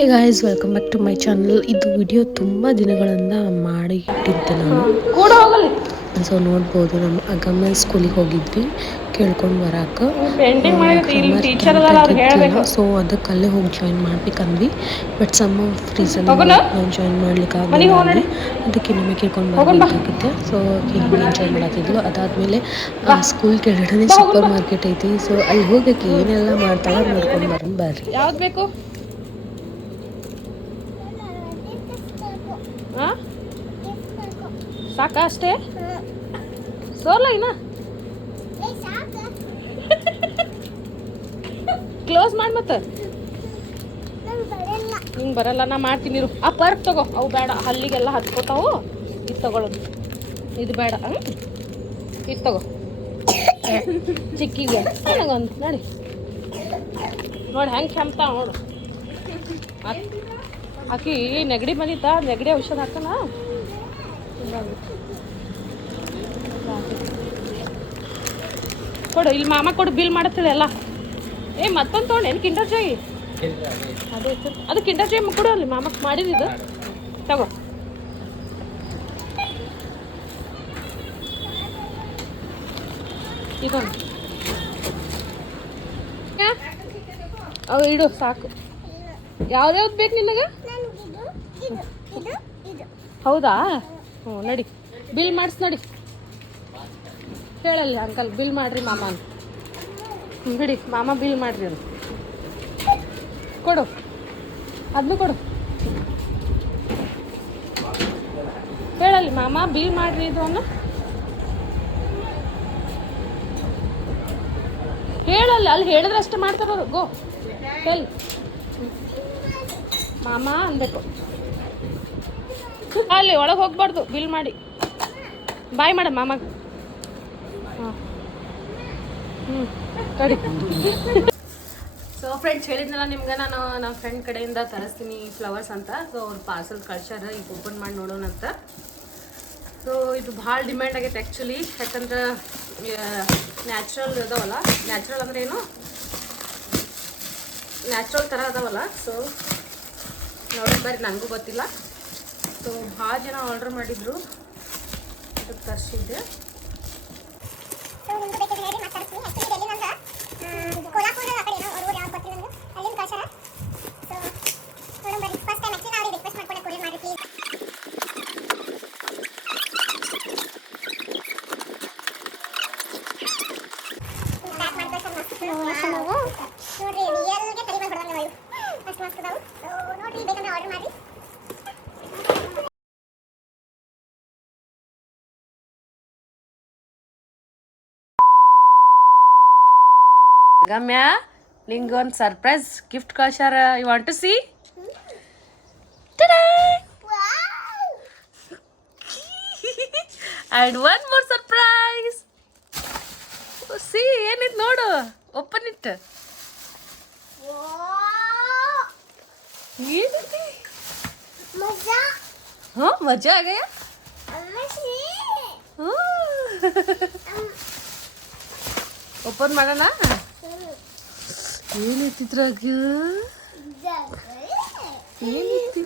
Hey guys, welcome back to my channel. ಇದು video ತುಂಬ ದಿನಗಳಿಂದ ಮಾಡಿ ಇಟ್ಟಿದ್ದೆ ನಾನು. ಸೊ ನೋಡ್ಬೋದು, ನಮ್ಮ ಅಗಮ್ಯ ಸ್ಕೂಲಿಗೆ ಹೋಗಿದ್ವಿ ಕೇಳ್ಕೊಂಡು ಬರೋಕೆ. ಸೊ ಅದಕ್ಕೆ ಅಲ್ಲೇ ಹೋಗಿ ಜಾಯಿನ್ ಮಾಡ್ಬೇಕಂದ್ವಿ. ಬಟ್ ಸಮ್ ಆಫ್ ರೀಸನ್ ನಾವು ಜಾಯಿನ್ ಮಾಡ್ಲಿಕ್ಕೆ ಆಗಲಿಲ್ಲ ಅಲ್ಲಿ. ಅದಕ್ಕೆ ನಿಮಗೆ ಕೇಳ್ಕೊಂಡು ಬರಬೇಕಾಗಿತ್ತೆ. ಸೊ ಹಿಂಗೆ ಎಂಜಾಯ್ ಮಾಡತ್ತಿದ್ಲು. ಅದಾದಮೇಲೆ ಸ್ಕೂಲ್ ಕೆಳಗಡೆ ಸೂಪರ್ ಮಾರ್ಕೆಟ್ ಐತಿ. ಸೊ ಅಲ್ಲಿ ಹೋಗಕ್ಕೆ ಏನೆಲ್ಲ ಮಾಡ್ತಾಳೆ ನೋಡ್ಕೊಂಡು ಬರೋಣ ಬರ್ರಿ. ಯಾವ್ದು ಬೇಕು? ಸಾಕಾ ಅಷ್ಟೇ? ಸೋರ್ಲ ಇನ್ನ ಕ್ಲೋಸ್ ಮಾಡಿ ಮತ್ತೆ. ಹಿಂಗೆ ಬರಲ್ಲ, ನಾ ಮಾಡ್ತೀನಿ ಇರು. ಆ ಪರ್ಕ್ ತಗೋ, ಅವು ಬೇಡ, ಹಲ್ಲಿಗೆಲ್ಲ ಹತ್ಕೋತಾವು. ಇದು ತಗೊಳ್ಳೋದು, ಇದು ಬೇಡ. ಇದು ತಗೋ, ಚಿಕ್ಕಿಗೆ ನನಗೊಂದು ನೋಡಿ ನೋಡಿ ಹೆಂಗೆ ಕೆಮ್ತಾವ ನೋಡು. ಆಕಿ ನೆಗಡಿ ಬಂದಿತ್ತ, ನೆಗಡಿ ಔಷಧ ಹಾಕನ. ಕೊಡು ಇಲ್ಲಿ, ಮಾಮ ಕೊಡು, ಬಿಲ್ ಮಾಡತ್ತಿದೆ ಎಲ್ಲ. ಮತ್ತೊಂದು ತೊಗೊಂಡು ಏನು ಕಿಂಡರ್ ಜಾಯಿ? ಅದು ಕಿಂಡರ್ ಜಾಯಿ ಕೊಡು, ಅಲ್ಲಿ ಮಾಮಕ್ಕೆ ಮಾಡಿದ್ದು ತಗೋ. ಇದೊಂದು ಅವು ಇಡು ಸಾಕು. ಯಾವ್ದ್ಯಾವ್ದು ಬೇಕು ನಿನಗೆ? ಹೌದಾ? ಹ್ಞೂ ನಡಿ, ಬಿಲ್ ಮಾಡಿಸ್ ನಡಿ. ಹೇಳಲ್ಲ ಅಂಕಲ್, ಬಿಲ್ ಮಾಡಿರಿ ಮಾಮ ಅಂತ. ಬಿಡಿ, ಮಾಮ ಬಿಲ್ ಮಾಡಿರಿ ಅಂತ ಕೊಡು. ಅದನ್ನು ಕೊಡು, ಹೇಳಲ್ಲಿ ಮಾಮ ಬಿಲ್ ಮಾಡಿರಿ ಇದು ಅನ್ನ. ಹೇಳಲ್ಲ, ಅಲ್ಲಿ ಹೇಳಿದ್ರೆ ಅಷ್ಟೇ ಮಾಡ್ತಾರೋರು. ಗೋ ಹೇಳಿ ಮಾಮ ಅನ್ಬೇಕು. ಅಲ್ಲಿ ಒಳಗೆ ಹೋಗ್ಬಾರ್ದು, ಬಿಲ್ ಮಾಡಿ ಬಾಯ್ ಮಾಡ ಮಾಮಗೆ. ಹಾಂ ಕಡಿ. ಸೊ ಫ್ರೆಂಡ್ಸ್, ಹೇಳಿದ್ನಲ್ಲ ನಿಮ್ಗೆ, ನಾನು ನಮ್ಮ ಫ್ರೆಂಡ್ ಕಡೆಯಿಂದ ತರಿಸ್ತೀನಿ ಫ್ಲವರ್ಸ್ ಅಂತ. ಸೊ ಅವ್ರು ಪಾರ್ಸಲ್ ಕಳ್ಸ್ಯಾರ, ಈಗ ಓಪನ್ ಮಾಡಿ ನೋಡೋಣ ಅಂತ. ಸೊ ಇದು ಭಾಳ ಡಿಮ್ಯಾಂಡ್ ಆಗೈತೆ ಆ್ಯಕ್ಚುಲಿ. ಯಾಕಂದ್ರೆ ನ್ಯಾಚುರಲ್ ಇದಾವಲ್ಲ. ನ್ಯಾಚುರಲ್ ಅಂದ್ರೆ ಏನು, ನ್ಯಾಚುರಲ್ ಥರ ಅದಾವಲ್ಲ. ಸೊ ನೋಡಿ ಬರ್ರಿ, ನನಗೂ ಗೊತ್ತಿಲ್ಲ. ಸೊ ಭಾಳ ಜನ ಆರ್ಡ್ರ್ ಮಾಡಿದ್ರು, ಅದಕ್ಕೆ ತರಿಸಿದ್ದೆ. ಗಮ್ಯ, ನಿಂಗೆ ಒಂದು ಸರ್ಪ್ರೈಸ್ ಗಿಫ್ಟ್ ಕಳ್ಸ್ಯಾರ. You want to see? And one more surprise. See, ಏನಿದ್ ನೋಡು, ಓಪನ್ ಇಟ್. ಏನಿದೆ? ಹಾಂ, ಮಜಾ ಆಗಯ. ಓಪನ್ ಮಾಡೋಣ. ಏನೈತಿದ್ರಾಗ? ಏನೈತಿ?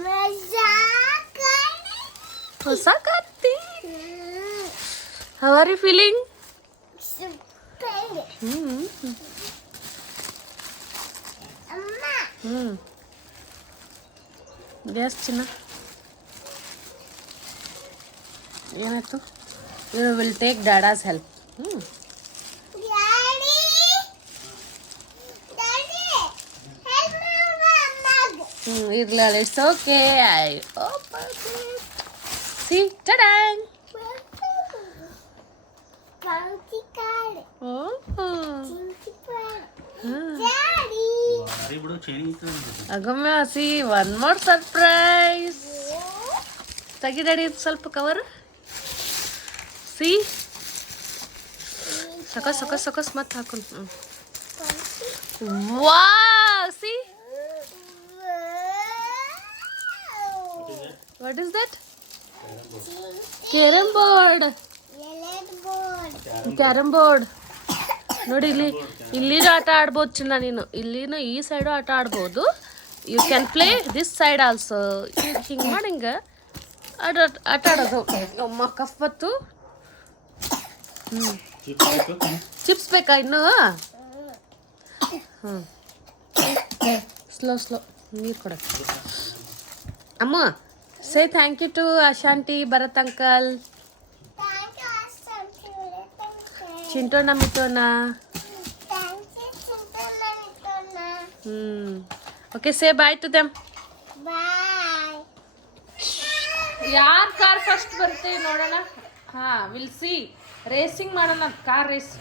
ಹೊಸ ಕತ್ತಿ. How are you feeling? Guess ಚಿನ್ನ ಏನಾಯ್ತು? You will take dada's help. ಇರ್ಲ, it's okay. I open it. See, ಟಡಾಂಗ್. Agamya, see, one more surprise. ತೆಗಿ ಡ್ಯಾಡಿ ಸ್ವಲ್ಪ cover. See, success success success ಮತ್ತೆ ಹಾಕೊಂಡು. Wow, see. What is that? Carom board. Carom board. ನೋಡಿ, ಇಲ್ಲಿ ಆಟ ಆಡ್ಬೋದು ಚಿನ್ನ ನೀನು. ಇಲ್ಲಿನೂ ಈ ಸೈಡು ಆಟ ಆಡ್ಬೋದು, you can play this side also. ಹಿಂಗೆ ಮಾಡಿ ಹಿಂಗೆ ಆಟ ಆಡೋದು. ಅಮ್ಮ ಕಫ್ ಬತ್ತು. ಚಿಪ್ಸ್ ಬೇಕಾ ಇನ್ನು? ಹ್ಞೂ ಸ್ಲೋ ನೀರು ಕೊಡಕ್ಕೆ. ಅಮ್ಮ say thank you to Ashanti, Bharat uncle, ಚಿಂಟೋನ ಮಿಟೋನ. Okay say bye to them. ಯಾರ್ ಕಾರ್ ಫಸ್ಟ್ ಬರುತ್ತೆ ನೋಡೋಣ. Will see. ರೇಸಿಂಗ್ ಮಾಡೋಣ, ಕಾರ್ ರೇಸ್.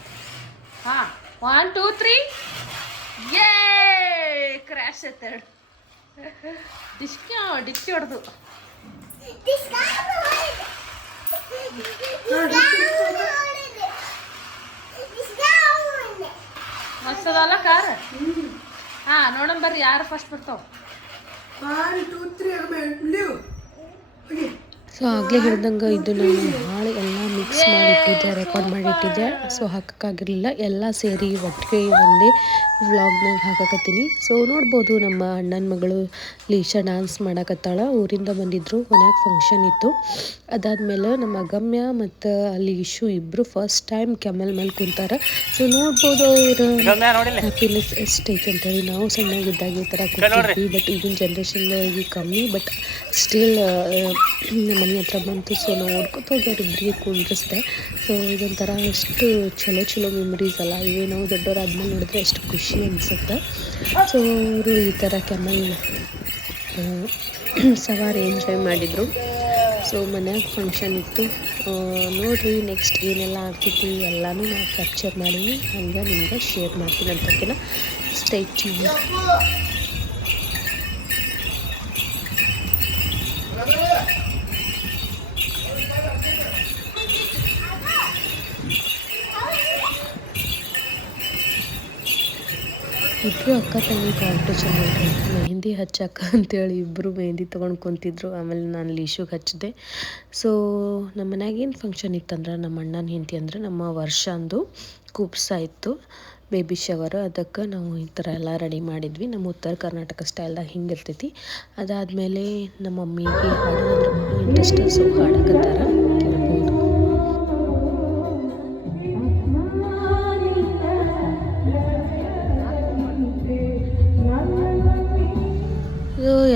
1 2 3. ಯೇ ಕ್ರ್ಯಾಶ್ ಆಯ್ತು. ಡಿಕ್ಕಿ ಹೊಡೆದು. ಮಸ್ತದಲ್ಲ ಕಾರ್. ನೋಡೋಣ ಬರ್ರಿ ಯಾರು ಫಸ್ಟ್ ಬರ್ತಾವ. 1 2 3 ಸೊ ಆಗಲೇ ಹೇಳ್ದಂಗೆ ಇದು ನಾನು ಭಾಳ ಎಲ್ಲ ಮಿಕ್ಸ್ ಮಾಡಿ ಇಟ್ಟಿದ್ದೆ, ರೆಕಾರ್ಡ್ ಮಾಡಿ ಇಟ್ಟಿದ್ದೆ. ಸೊ ಹಾಕೋಕ್ಕಾಗಿರಲಿಲ್ಲ, ಎಲ್ಲ ಸೇರಿ ಒಟ್ಟಿಗೆ ಒಂದೇ ವ್ಲಾಗ್ನಾಗ ಹಾಕಕತ್ತೀನಿ. ಸೊ ನೋಡ್ಬೋದು ನಮ್ಮ ಅಣ್ಣನ ಮಗಳು ಲೀಶಾ ಡ್ಯಾನ್ಸ್ ಮಾಡಕತ್ತಾಳ. ಊರಿಂದ ಬಂದಿದ್ದರು, ಮನ್ಯಾಗ ಫಂಕ್ಷನ್ ಇತ್ತು. ಅದಾದಮೇಲೆ ನಮ್ಮ ಅಗಮ್ಯ ಮತ್ತು ಲೀಶು ಇಬ್ಬರು ಫಸ್ಟ್ ಟೈಮ್ ಕೆಮಲ್ ಮೇಲೆ ಕುಂತಾರೆ. ಸೊ ನೋಡ್ಬೋದು ಅವ್ರ ಹ್ಯಾಪಿನೆಸ್ ಎಷ್ಟೈತೆ ಅಂತೇಳಿ. ನಾವು ಸಣ್ಣಾಗಿದ್ದಾಗ ಈ ಥರ ಕೂತಿದ್ವಿ, ಬಟ್ ಈಗಿನ ಜನ್ರೇಷನ್ದವ್ರಿಗೆ ಕಮ್ಮಿ. ಬಟ್ ಸ್ಟಿಲ್ ಮನೆ ಹತ್ರ ಬಂತು. ಸೊ ನಾವು ನೋಡ್ಕೊತ ಹೋಗಿ ಅವ್ರಿಬ್ಬರಿಗೆ ಕುಂಡ್ರಿಸ್ದೆ. ಸೊ ಇದೊಂಥರ ಎಷ್ಟು ಚಲೋ ಮೆಮರೀಸ್ ಅಲ್ಲ ಇವೇ. ನಾವು ದೊಡ್ಡವರಾದ್ಮೇಲೆ ನೋಡಿದ್ರೆ ಎಷ್ಟು ಖುಷಿ ಅನಿಸುತ್ತೆ. ಸೊ ಅವರು ಈ ಥರ ಕೆಮಲ್ ಸವಾರಿ ಎಂಜಾಯ್ ಮಾಡಿದರು. ಸೊ ಮನ್ಯಾಗ ಫಂಕ್ಷನ್ ಇತ್ತು. ನೋಡಿರಿ ನೆಕ್ಸ್ಟ್ ಏನೆಲ್ಲ ಆಗ್ತೈತಿ ಎಲ್ಲನೂ ನಾನು ಕ್ಯಾಪ್ಚರ್ ಮಾಡೀನಿ, ಹಂಗೆ ನಿಮ್ಗೆ ಶೇರ್ ಮಾಡ್ತೀನಿ ಅಂತಕಿನ. Stay tuned. ಇಬ್ಬರು ಅಕ್ಕ ತಂಗಿ ಕಾಂಪಿಟೇಷನ್ ನೋಡ್ರಿ. ಮೆಹಂದಿ ಹಚ್ಚಕ್ಕ ಅಂತೇಳಿ ಇಬ್ಬರು ಮೆಹಂದಿ ತೊಗೊಂಡು ಕುಂತಿದ್ರು. ಆಮೇಲೆ ನಾನು ಲೀಶುಗೆ ಹಚ್ಚಿದೆ. ಸೊ ನಮ್ಮ ಮನ್ಯಾಗ ಏನು ಫಂಕ್ಷನ್ ಇತ್ತಂದ್ರೆ, ನಮ್ಮ ಅಣ್ಣನ ಹೆಂಡತಿ ಅಂದ್ರೆ ನಮ್ಮ ವರ್ಷಂದು ಕುಬ್ಸ ಇತ್ತು, ಬೇಬಿ ಶವರ್. ಅದಕ್ಕೆ ನಾವು ಈ ಥರ ಎಲ್ಲ ರೆಡಿ ಮಾಡಿದ್ವಿ. ನಮ್ಮ ಉತ್ತರ ಕರ್ನಾಟಕ ಸ್ಟೈಲ್ದಾಗ ಹಿಂಗಿರ್ತೈತಿ. ಅದಾದಮೇಲೆ ನಮ್ಮ ಮಮ್ಮಿಗೆ ಹಾಡೋದಂದ್ರೆ ಭಾಳ ಇಂಟ್ರೆಸ್ಟ್. ಸೊ ಹಾಡಕತ್ತಾರ, ಕೇಳ್ಬೋದು.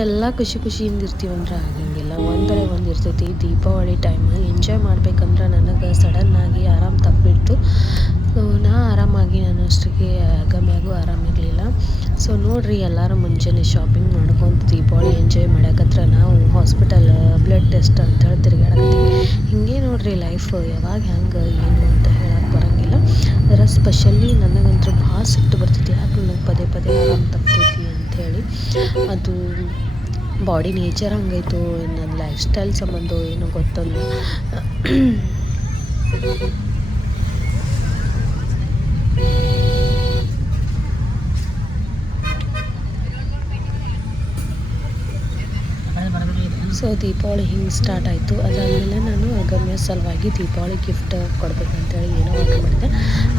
ಎಲ್ಲ ಖುಷಿಯಿಂದ ಇರ್ತೀವಂದ್ರೆ ಆಗಂಗಿಲ್ಲ, ಒಂದರ ಒಂದು ಇರ್ತೈತಿ. ದೀಪಾವಳಿ ಟೈಮ್ ಎಂಜಾಯ್ ಮಾಡ್ಬೇಕಂದ್ರೆ ನನಗೆ ಸಡನ್ನಾಗಿ ಆರಾಮ್ ತಪ್ಪಿಟ್ಟು. ಸೊ ನಾ ಆರಾಮಾಗಿ ನನ್ನಷ್ಟಿಗೆ ಗಮ್ಯಾಗೂ ಆರಾಮಿರಲಿಲ್ಲ. ಸೊ ನೋಡಿರಿ ಎಲ್ಲರೂ ಮುಂಜಾನೆ ಶಾಪಿಂಗ್ ಮಾಡ್ಕೊಂಡು ದೀಪಾವಳಿ ಎಂಜಾಯ್ ಮಾಡಕತ್ರ ನಾವು ಹಾಸ್ಪಿಟಲ್ ಬ್ಲಡ್ ಟೆಸ್ಟ್ ಅಂತೇಳಿ ತಿರುಗಾಡಕತ್ತೀವಿ. ಹಿಂಗೆ ನೋಡಿರಿ ಲೈಫ್ ಯಾವಾಗ ಹೆಂಗೆ ಏನು ಅಂತ ಹೇಳಕ್ಕೆ ಬರೋಂಗಿಲ್ಲ. ಅದರ ಸ್ಪೆಷಲಿ ನನಗಂತೂ ಭಾಳ ಸಿಟ್ಟು ಬರ್ತೈತಿ, ಯಾಕೆ ನನಗೆ ಪದೇ ಆರಾಮ್ ತಪ್ತೈತಿ ಅಂಥೇಳಿ. ಅದು ಬಾಡಿ ನೇಚರ್ ಹಂಗಾಯ್ತು, ನನ್ನ ಲೈಫ್ ಸ್ಟೈಲ್ ಸಂಬಂಧ ಏನೋ ಗೊತ್ತಲ್ಲ. ಸೊ ದೀಪಾವಳಿ ಹಿಂಗೆ ಸ್ಟಾರ್ಟ್ ಆಯಿತು. ಅದಾದಮೇಲೆ ನಾನು ಅಗಮ್ಯ ಸಲುವಾಗಿ ದೀಪಾವಳಿ ಗಿಫ್ಟ್ ಕೊಡ್ಬೇಕಂತೇಳಿ ಏನೋ ಆರ್ಡ್ರ್ ಮಾಡಿದೆ.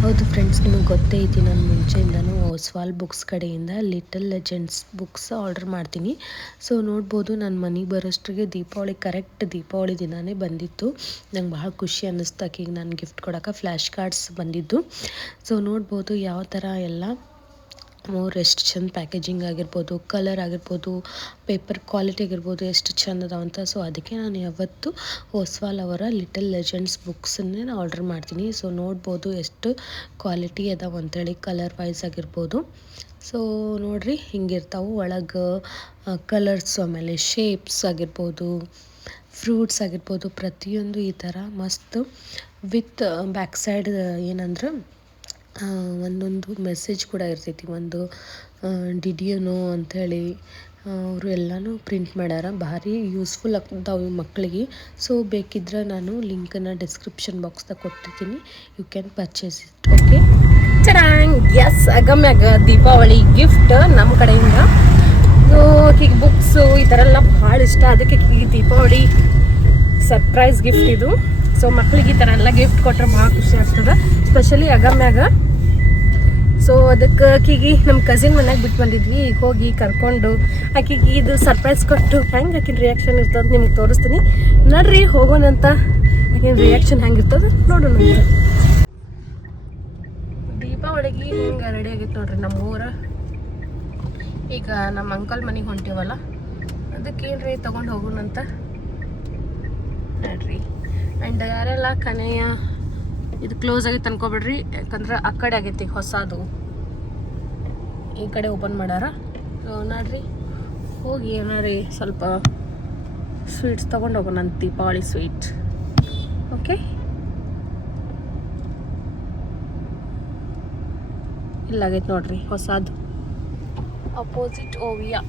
ಹೌದು ಫ್ರೆಂಡ್ಸ್, ನಿಮಗೆ ಗೊತ್ತೇ ಐತಿ, ನಾನು ಮುಂಚೆಯಿಂದನೂ ಓಸ್ವಾಲ್ ಬುಕ್ಸ್ ಕಡೆಯಿಂದ ಲಿಟಲ್ ಲೆಜೆಂಡ್ಸ್ ಬುಕ್ಸ್ ಆರ್ಡ್ರ್ ಮಾಡ್ತೀನಿ. ಸೊ ನೋಡ್ಬೋದು ನನ್ನ ಮನೆಗೆ ಬರೋಷ್ಟ್ರಿಗೆ ಕರೆಕ್ಟ್ ದೀಪಾವಳಿ ದಿನವೇ ಬಂದಿತ್ತು. ನಂಗೆ ಭಾಳ ಖುಷಿ ಅನ್ನಿಸ್ತು. ಆಕೆಗೆ ನಾನು ಗಿಫ್ಟ್ ಕೊಡೋಕೆ ಫ್ಲ್ಯಾಶ್ ಕಾರ್ಡ್ಸ್ ಬಂದಿದ್ದು. ಸೊ ನೋಡ್ಬೋದು ಯಾವ ಥರ ಎಲ್ಲ ಎಷ್ಟು ಚಂದ ಪ್ಯಾಕೇಜಿಂಗ್ ಆಗಿರ್ಬೋದು, ಕಲರ್ ಆಗಿರ್ಬೋದು, ಪೇಪರ್ ಕ್ವಾಲಿಟಿ ಆಗಿರ್ಬೋದು, ಎಷ್ಟು ಚಂದ ಅದಾವಂತ. ಸೊ ಅದಕ್ಕೆ ನಾನು ಯಾವತ್ತು ಓಸ್ವಾಲ್ ಅವರ ಲಿಟಲ್ ಲೆಜೆಂಡ್ಸ್ ಬುಕ್ಸನ್ನೇ ನಾನು ಆರ್ಡ್ರ್ ಮಾಡ್ತೀನಿ. ಸೊ ನೋಡ್ಬೋದು ಎಷ್ಟು ಕ್ವಾಲಿಟಿ ಅದಾವ ಅಂಥೇಳಿ, ಕಲರ್ ವೈಸ್ ಆಗಿರ್ಬೋದು. ಸೊ ನೋಡಿರಿ ಹಿಂಗಿರ್ತಾವೆ ಒಳಗೆ ಕಲರ್ಸ್, ಆಮೇಲೆ ಶೇಪ್ಸ್ ಆಗಿರ್ಬೋದು, ಫ್ರೂಟ್ಸ್ ಆಗಿರ್ಬೋದು, ಪ್ರತಿಯೊಂದು ಈ ಥರ ಮಸ್ತ್ ವಿತ್ ಬ್ಯಾಕ್ ಸೈಡ್ ಏನಂದ್ರೆ ಒಂದೊಂದು ಮೆಸೇಜ್ ಕೂಡ ಇರ್ತೈತಿ. ಒಂದು ಡಿಡ್ ಯು ನೋ ಅಂಥೇಳಿ ಅವರು ಎಲ್ಲನೂ ಪ್ರಿಂಟ್ ಮಾಡ್ಯಾರ. ಭಾರಿ ಯೂಸ್ಫುಲ್ ಆಗ್ತಾವೆ ಮಕ್ಕಳಿಗೆ. ಸೊ ಬೇಕಿದ್ರೆ ನಾನು ಲಿಂಕನ್ನು ಡಿಸ್ಕ್ರಿಪ್ಷನ್ ಬಾಕ್ಸ್ದಾಗ ಕೊಟ್ಟಿರ್ತೀನಿ, you can purchase it. Okay, yes ಅಗಮ್ಯಾಗ ದೀಪಾವಳಿ ಗಿಫ್ಟ್ ನಮ್ಮ ಕಡೆಯಿಂದ. ಸೊ ಈಗ ಬುಕ್ಸು ಈ ಥರ ಎಲ್ಲ ಭಾಳ ಇಷ್ಟ, ಅದಕ್ಕೆ ಈ ದೀಪಾವಳಿ ಸರ್ಪ್ರೈಸ್ ಗಿಫ್ಟ್ ಇದು. ಸೊ ಮಕ್ಳಿಗೆ ಈ ಥರ ಎಲ್ಲ ಗಿಫ್ಟ್ ಕೊಟ್ಟರೆ ಭಾಳ ಖುಷಿ ಆಗ್ತದೆ. ಸ್ಪೆಷಲಿ ಅಗಮ್ಯಾಗ ಸೊ ಅದಕ್ಕೆ ಆಕಿಗೆ ನಮ್ಮ ಕಸಿನ್ ಮನ್ಯಾಗ ಬಿಟ್ಟು ಬಂದಿದ್ವಿ. ಈಗ ಹೋಗಿ ಕರ್ಕೊಂಡು ಆಕಿಗೆ ಇದು ಸರ್ಪ್ರೈಸ್ ಕೊಟ್ಟು ಹೆಂಗೆ ಆಕಿನ ರಿಯಾಕ್ಷನ್ ಇರ್ತದೆ ನಿಮ್ಗೆ ತೋರಿಸ್ತೀನಿ. ನಡ್ರಿ ಹೋಗೋಣಂತ. ಆಕಿನ ರಿಯಾಕ್ಷನ್ ಹೆಂಗಿರ್ತದೆ ನೋಡೋಣ ಅಂತ. ದೀಪಾವಳಿಗೆ ಹಿಂಗೆ ರೆಡಿ ಆಗಿತ್ತು ನೋಡ್ರಿ ನಮ್ಮ ಊರ. ಈಗ ನಮ್ಮ ಅಂಕಲ್ ಮನೆಗೆ ಹೊಂಟಿವಲ್ಲ, ಅದಕ್ಕೇನ್ರಿ ತೊಗೊಂಡು ಹೋಗೋಣಂತ ನೋಡ್ರಿ. ಆ್ಯಂಡ್ ಯಾರೆಲ್ಲ ಕನೆಯ ಇದು ಕ್ಲೋಸ್ ಆಗೈತೆ ಅನ್ಕೊಬಿಡ್ರಿ, ಯಾಕಂದ್ರೆ ಆ ಕಡೆ ಆಗೈತಿ ಹೊಸದು, ಈ ಕಡೆ ಓಪನ್ ಮಾಡ್ಯಾರ. ಸೊ ನೋಡ್ರಿ ಹೋಗಿ ಏನಾರಿ ಸ್ವಲ್ಪ ಸ್ವೀಟ್ಸ್ ತೊಗೊಂಡು ಹೋಗೋಣ, ದೀಪಾವಳಿ ಸ್ವೀಟ್. ಓಕೆ, ಇಲ್ಲಾಗೈತೆ ನೋಡ್ರಿ ಹೊಸದು, ಅಪೋಸಿಟ್ ಓವಿಯಾ.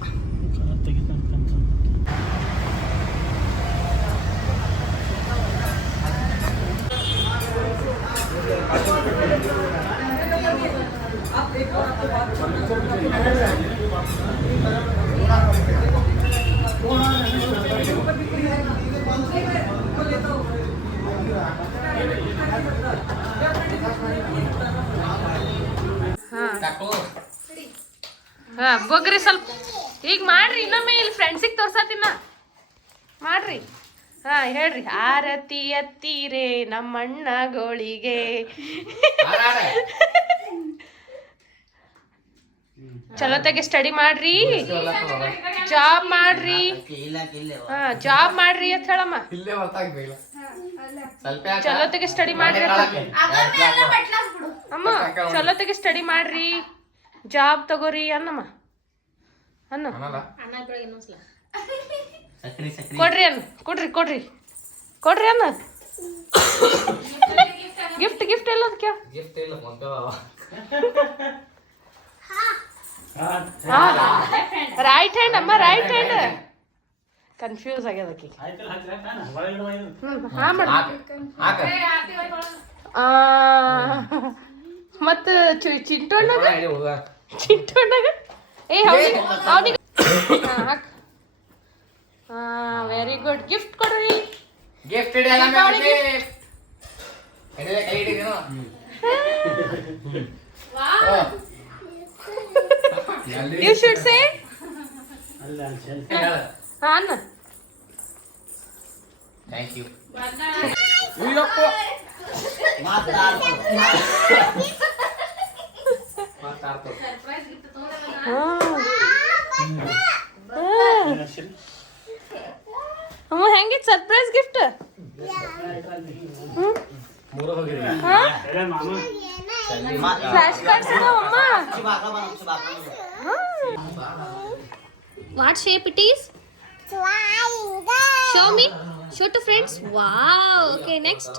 ಬಗ್ರಿ ಸ್ವಲ್ಪ ಈಗ ಮಾಡ್ರಿ, ಇನ್ನೊಮ್ಮೆ ಇಲ್ಲಿ ಫ್ರೆಂಡ್ಸಿಗೆ ತೋರ್ಸತ್ತಿನ ಮಾಡ್ರಿ. ಹಾ ಹೇಳ್ರಿ. ಆರತಿ ಎತ್ತೀರೆ ನಮ್ಮಣ್ಣ ಗೋಳಿಗೆ, ಚಲೋತೆಗೆ ಸ್ಟಡಿ ಮಾಡ್ರಿ, ಜಾಬ್ ಮಾಡ್ರಿ. ಹಾ ಜಾಬ್ ಮಾಡ್ರಿ ಅಂತ ಹೇಳಮ್ಮ. ಚಲೋತೆಗೆ ಸ್ಟಡಿ ಮಾಡ್ರಿ ಅಮ್ಮ, ಚಲೋತೆಗೆ ಸ್ಟಡಿ ಮಾಡ್ರಿ, ಜಾಬ್ ತಗೋರಿ ಅನ್ನಮ್ಮ. ಅನ್ನ ಕೊಡ್ರಿ ಅನ್ನ, ಕೊಡ್ರಿ ಕೊಡ್ರಿ ಕೊಡ್ರಿ ಅನ್ನ. ಗಿಫ್ಟ್ ಗಿಫ್ಟ್ ಎಲ್ಲ ಅದಕ್ಕೆ ರೈಟ್ ಹ್ಯಾಂಡ್ ಅಮ್ಮ, ರೈಟ್ ಹ್ಯಾಂಡ್. ಕನ್ಫ್ಯೂಸ್ ಆಗ್ಯದ ಆಕಿ. ಹಾ ಮೇಡಮ್. ಮತ್ತ ಚಿಂಟೋಣ್ಣಗ ಏ ಅವನಿಗೆ ಹಾಕ್. ಹಾ ವೆರಿ ಗುಡ್. ಗಿಫ್ಟ್ ಕೊಡ್ರಿ. You should say. Anna. Thank you. ಅಮ್ಮ ಹೆಂಗಿತ್ತು ಸರ್ಪ್ರೈಸ್ ಗಿಫ್ಟ್? ಫ್ಲಾಶ್ ಕಾರ್ಡ್ಸ್ ಅಮ್ಮ. What shape it is? Show me. Show to friends. Wow. Okay, next.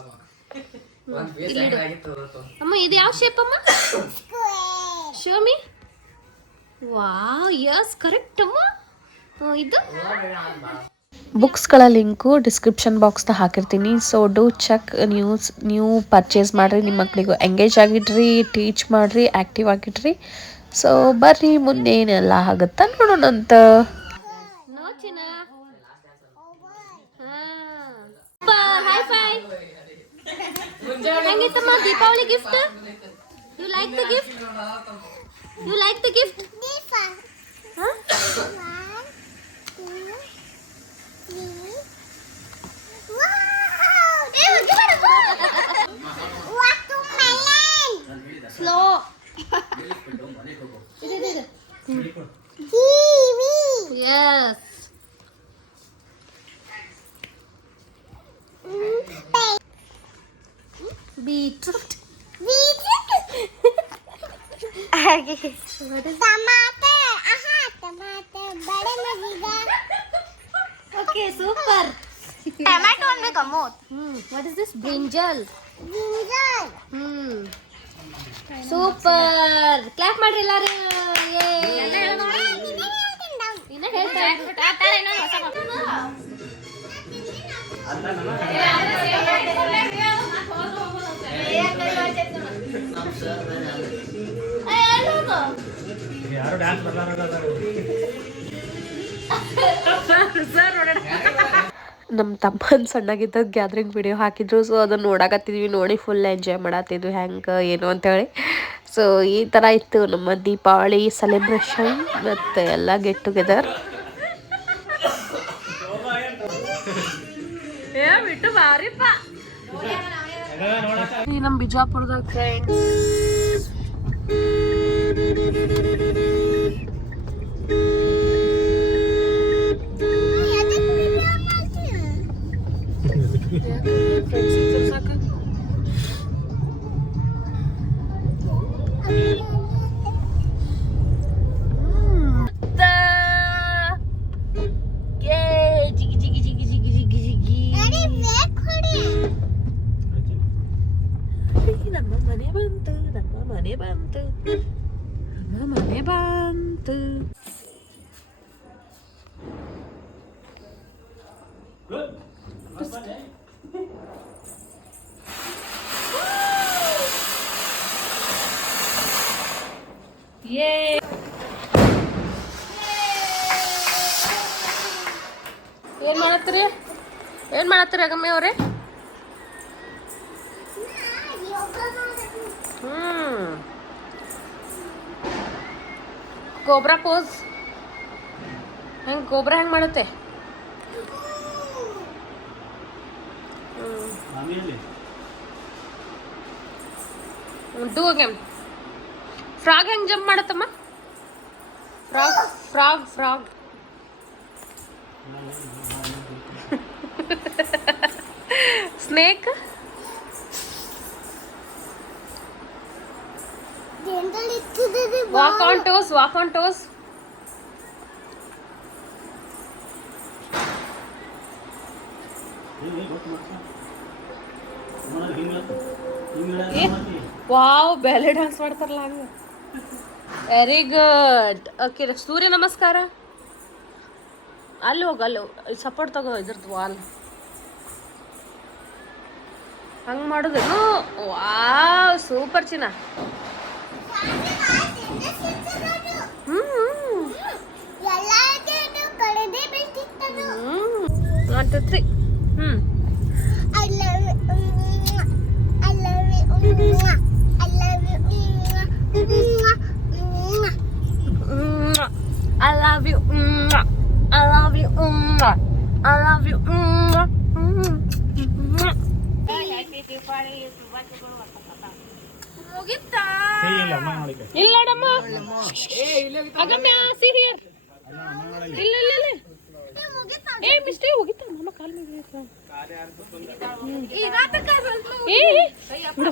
Amma, idu yav shape amma? Show me. Wow, yes, correct amma. Idu? ಬುಕ್ಸ್ಗಳ link description ಬಾಕ್ಸ್ದಾಗ ಹಾಕಿರ್ತೀನಿ. So do check. ನೀವು purchase ಮಾಡಿರಿ, ನಿಮ್ಮ ಮಕ್ಕಳಿಗೂ engage ಆಗಿಡ್ರಿ, teach ಮಾಡಿರಿ, active ಆಗಿಡ್ರಿ. ಸೊ ಬರ್ರಿ ಮುಂದೆ ಏನೆಲ್ಲ ಆಗುತ್ತಾ ನೋಡೋಣಂತ. No, China. Super. High five. Hangitama Deepavali gift? You like the gift? You like the gift? Huh? 1, 2, 3. Wow! Watermelon. Slow. Kiwi. Yes. Beetroot. What is tomato? Aha, tomato. Bade majiga. Okay, super. Tomato only kamot. What is this? Brinjal. Brinjal. Super. Clap ಮಾಡ್ರಿ ಎಲ್ಲಾರು. ಇನ್ನ ಹೇಳ್ತಾ ಆತರ ಏನೋ ಹೊಸ ಯಾರು dance ಬರ್ಲಾರ ನಮ್ಮ ತಮ್ಮನ ಸಣ್ಣಗಿದ್ದಾಗ ಗ್ಯಾದ್ರಿಂಗ್ ವಿಡಿಯೋ ಹಾಕಿದ್ರು. ಸೊ ಅದನ್ನು ನೋಡಕತ್ತಿದ್ವಿ, ನೋಡಿ ಫುಲ್ ಎಂಜಾಯ್ ಮಾಡತ್ತಿದ್ವಿ ಹೆಂಗೆ ಏನು ಅಂತೇಳಿ. ಸೊ ಈ ಥರ ಇತ್ತು ನಮ್ಮ ದೀಪಾವಳಿ ಸೆಲೆಬ್ರೇಷನ್ ಮತ್ತು ಎಲ್ಲ ಗೆಟ್ ಟುಗೆದರ್. ಬಿಟ್ಟು ಬಾರಿಪ್ಪ ಈ ನಮ್ಮ ಬಿಜಾಪುರದಾಗ ಫ್ರೆಂಡ್ಸ್ ನಮ್ಮ ಮನೆ ಬಂತು ನಮ್ಮ ಮನೆ ಬಂತು ನಮ್ಮ ಮನೆ ಬಂತು. ಏನ್ ಮಾಡತ್ತೀರಿ ಅಗಮ್ಮಿ ಅವ್ರೆ? ಕೋಬ್ರಾ ಪೋಸ್ ಹೆಂಗ್ ಕೋಬ್ರಾ ಹೆಂಗ್ ಮಾಡುತ್ತೆ? Do again. ಫ್ರಾಗ್ ಹೆಂಗ್ ಜಂಪ್ ಮಾಡತ್ತಮ್ಮ? Frog frog frog snake walk on toes, walk on toes. Wow ballet dance ಮಾಡ್ತಾರಲ್ಲ ಹಂಗ. Very good. ಓಕೆ ಸೂರ್ಯ ನಮಸ್ಕಾರ. ಅಲ್ಲಿ ಹೋಗ ಅಲ್ಲಿ ಸಪೋರ್ಟ್ ತಗೋ ಇದ್ರದ್ದು ವಾಲ್ ಹಂಗೆ ಮಾಡೋದೇನು. ವಾವ್ ಸೂಪರ್ ಚಿನ್ನ. One, two, three. I love you. I love you. I love you. I love you. I love you. I love you. ಮುಗಿತಾ? ಇಲ್ಲ ನೋಡಮ್ಮ. ಅಗಮ್ಯ see here. ಇಲ್ಲ ಇಲ್ಲ ಇಲ್ಲ. ಏ ಮಿಸ್ಟೇ ಹೋಗಿತ್ತ ನಮ್ಮ ಕಾಲ್ ಮೇಲೆ ಈಗ ತಕ ಸ್ವಲ್ಪ. ಏ ಬಿಡು.